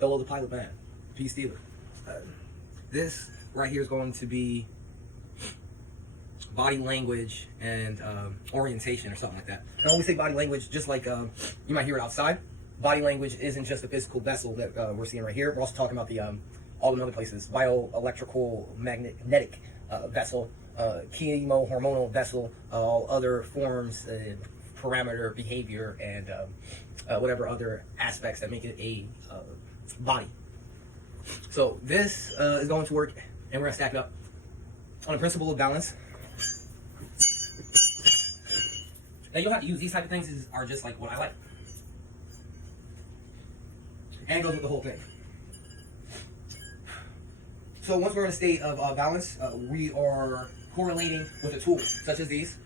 Doelow the Pilot, man. Peace dealer. This right here is going to be body language and orientation or something like that. And when we say body language, just like you might hear it outside, body language isn't just a physical vessel that we're seeing right here. We're also talking about the all the other places: bioelectrical, magnetic vessel, chemo, hormonal vessel, all other forms, parameter, behavior, and whatever other aspects that make it a body. So this is going to work, and we're going to stack it up on the principle of balance. Now you'll have to use these type of things are just like what I like. And it goes with the whole thing. So once we're in a state of balance, we are correlating with a tool, such as these.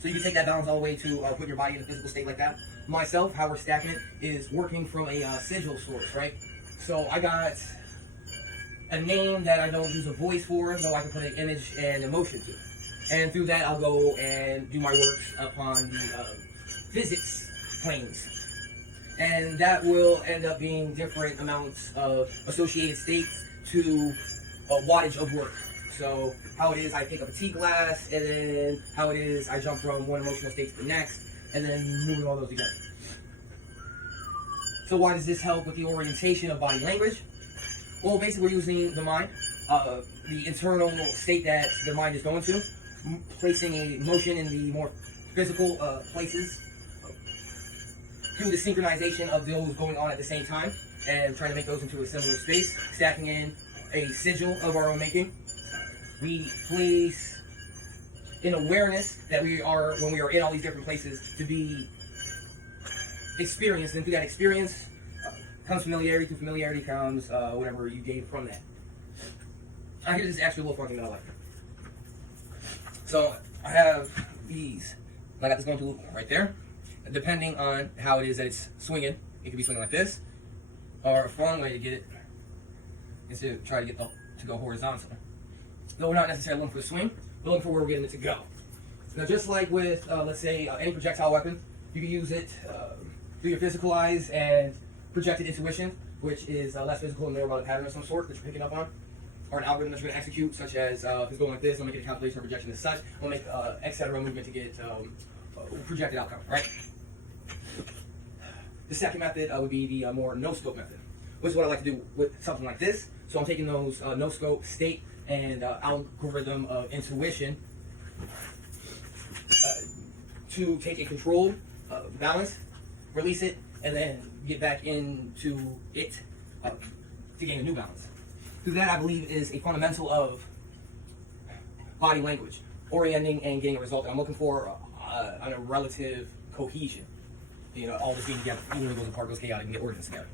So you can take that balance all the way to put your body in a physical state like that. Myself, how we're stacking it is working from a sigil source, right? So I got a name that I don't use a voice for, so I can put an image and emotion to. And through that, I'll go and do my works upon the physics planes. And that will end up being different amounts of associated states to a wattage of work. So how it is I pick up a tea glass, and then how it is I jump from one emotional state to the next, and then moving all those together. So why does this help with the orientation of body language? Well, basically we're using the mind, the internal state that the mind is going to, placing a motion in the more physical places through the synchronization of those going on at the same time, and trying to make those into a similar space, stacking in a sigil of our own making. We place an awareness that we are, when we are in all these different places, to be experienced, and through that experience comes familiarity. Through familiarity comes whatever you gain from that. Here's this actually a little funky that I like. So I have these. I got this going to right there. Depending on how it is that it's swinging, it could be swinging like this, or a fun way to get it is to try to get to go horizontal. Though we're not necessarily looking for the swing, we're looking for where we're getting it to go. Now, just like with, let's say, any projectile weapon, you can use it through your physical eyes and projected intuition, which is less physical and more about a pattern of some sort that you're picking up on, or an algorithm that you're going to execute, such as if it's going like this, I'll make a calculation or projection as such, we'll make etc. movement to get projected outcome, right? The second method would be the more no-scope method, which is what I like to do with something like this. So I'm taking those no-scope state and algorithm of intuition to take a controlled balance, release it, and then get back into it to gain a new balance. Through that, I believe, is a fundamental of body language, orienting and getting a result. And I'm looking for on a relative cohesion. You know, all this being together, even when it goes apart, goes chaotic, and get organs together.